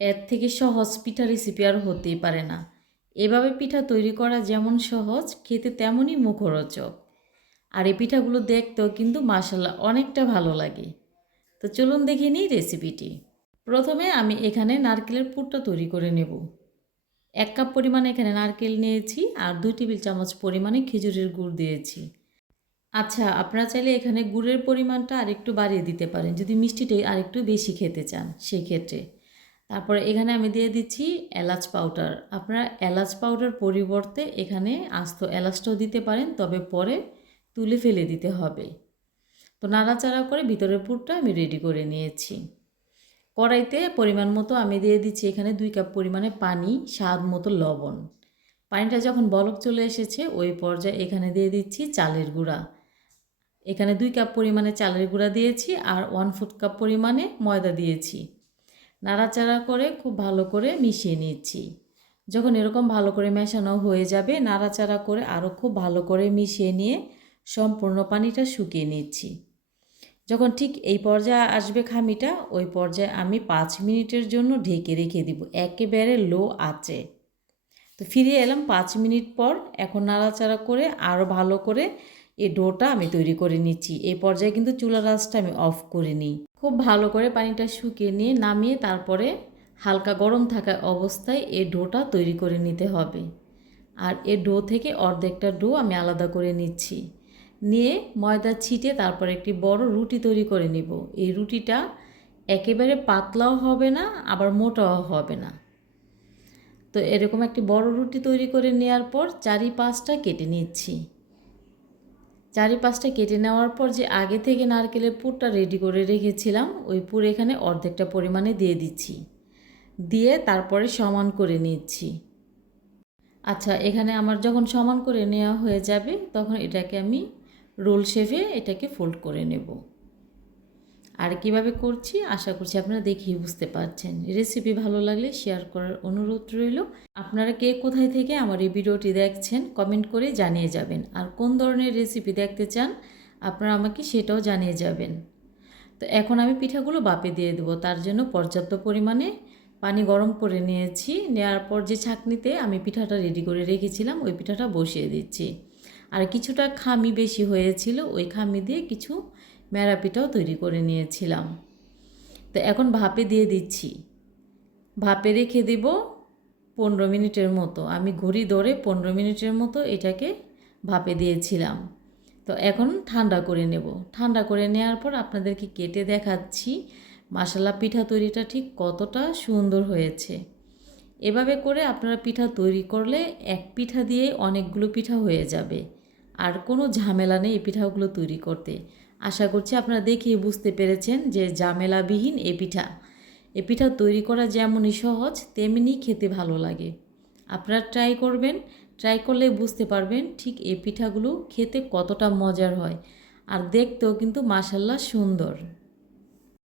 এর থেকে সহজ পিঠা রেসিপি আর হতেই পারে না। এভাবে পিঠা তৈরি করা যেমন সহজ, খেতে তেমনই মুখরোচক। আর এই পিঠাগুলো দেখতেও কিন্তু মাসাল্লাহ অনেকটা ভালো লাগে। তো চলুন দেখে নিই রেসিপিটি প্রথমে আমি এখানে নারকেলের পুরটা তৈরি করে নেব। এক কাপ পরিমাণে এখানে নারকেল নিয়েছি আর দুই টেবিল চামচ পরিমাণে খেজুরের গুড় দিয়েছি। আচ্ছা আপনারা চাইলে এখানে গুড়ের পরিমাণটা আরেকটু বাড়িয়ে দিতে পারেন। যদি মিষ্টিটাই আরেকটু বেশি খেতে চান, সেক্ষেত্রে। তারপরে এখানে আমি দিয়ে দিচ্ছি এলাচ পাউডার। আপনারা এলাচ পাউডার পরিবর্তে এখানে আস্ত এলাচটাও দিতে পারেন, তবে পরে তুলে ফেলে দিতে হবে। তো নাড়াচাড়া করে ভিতরের পুরটা আমি রেডি করে নিয়েছি। কড়াইতে পরিমাণ মতো আমি দিয়ে দিচ্ছি এখানে দুই কাপ পরিমাণে পানি, স্বাদ মতো লবণ। পানিটা যখন বলক চলে এসেছে, ওই পর্যায়ে এখানে দিয়ে দিচ্ছি চালের গুঁড়া। এখানে দুই কাপ পরিমাণে চালের গুঁড়া দিয়েছি আর ওয়ান ফোর্থ কাপ পরিমাণে ময়দা দিয়েছি। নাড়াচাড়া করে খুব ভালো করে মিশিয়ে নিচ্ছি। যখন এরকম ভালো করে মেশানো হয়ে যাবে, নাড়াচাড়া করে আরও খুব ভালো করে মিশিয়ে নিয়ে সম্পূর্ণ পানিটা শুকিয়ে নিচ্ছি। যখন ঠিক এই পর্যায়ে আসবে খামিটা, ওই পর্যায়ে আমি পাঁচ মিনিটের জন্য ঢেকে রেখে দিব। একেবারে লো আছে তো ফিরে এলাম পাঁচ মিনিট পর, এখন নাড়াচাড়া করে আরও ভালো করে এই ডোটা আমি তৈরি করে নিচ্ছি। এই পর্যায়ে কিন্তু চুলা রাসটা আমি অফ করে নিই। খুব ভালো করে পানিটা শুকিয়ে নিয়ে নামিয়ে তারপরে হালকা গরম থাকা অবস্থায় এই ডোটা তৈরি করে নিতে হবে। আর এই ডো থেকে অর্ধেকটা ডো আমি আলাদা করে নিচ্ছি। নিয়ে ময়দা ছিটে তারপর একটি বড় রুটি তৈরি করে নিব। এই রুটিটা একেবারে পাতলাও হবে না, আবার মোটাও হবে না। তো এরকম একটি বড় রুটি তৈরি করে নেওয়ার পর চারি পাঁচটা কেটে নিচ্ছি। চারি পাঁচটা কেটে নেওয়ার পর যে আগে থেকে নারকেলের পুরটা রেডি করে রেখেছিলাম, ওই পুর এখানে অর্ধেকটা পরিমাণে দিয়ে দিচ্ছি। দিয়ে তারপরে সমান করে নিচ্ছি। আচ্ছা এখানে আমার যখন সমান করে নেওয়া হয়ে যাবে, তখন এটাকে আমি রোল শেপে এটাকে ফোল্ড করে নেব। আর কীভাবে করছি আশা করছি আপনারা দেখিয়ে বুঝতে পারছেন। রেসিপি ভালো লাগলে শেয়ার করার অনুরোধ রইল। আপনারা কে কোথায় থেকে আমার এই ভিডিওটি দেখছেন কমেন্ট করে জানিয়ে যাবেন। আর কোন ধরনের রেসিপি দেখতে চান, আপনারা আমাকে সেটাও জানিয়ে যাবেন। তো এখন আমি পিঠাগুলো বাপে দিয়ে দেবো। তার জন্য পর্যাপ্ত পরিমাণে পানি গরম করে নিয়েছি। নেওয়ার পর যে ছাঁকনিতে আমি পিঠাটা রেডি করে রেখেছিলাম, ওই পিঠাটা বসিয়ে দিচ্ছি। আর কিছুটা খামি বেশি হয়েছিল, ওই খামি দিয়ে কিছু মেরা পিঠাও তৈরি করে নিয়েছিলাম। তো এখন ভাপে দিয়ে দিচ্ছি। ভাপে রেখে দেব পনেরো মিনিটের মতো। আমি ঘড়ি ধরে পনেরো মিনিটের মতো এটাকে ভাপে দিয়েছিলাম। তো এখন ঠান্ডা করে নেব। ঠান্ডা করে নেওয়ার পর আপনাদেরকে কেটে দেখাচ্ছি মশলা পিঠা তৈরিটা ঠিক কতটা সুন্দর হয়েছে। এভাবে করে আপনারা পিঠা তৈরি করলে এক পিঠা দিয়ে অনেকগুলো পিঠা হয়ে যাবে। আর কোনো ঝামেলা নেই এই পিঠাগুলো তৈরি করতে। আশা করছি আপনারা দেখিয়ে বুঝতে পেরেছেন যে ঝামেলাবিহীন এ পিঠা। এ পিঠা তৈরি করা যেমনই সহজ, তেমনি খেতে ভালো লাগে। আপনারা ট্রাই করবেন ট্রাই করলে বুঝতে পারবেন ঠিক এ পিঠাগুলো খেতে কতটা মজার হয়। আর দেখতেও কিন্তু মাসাল্লা সুন্দর।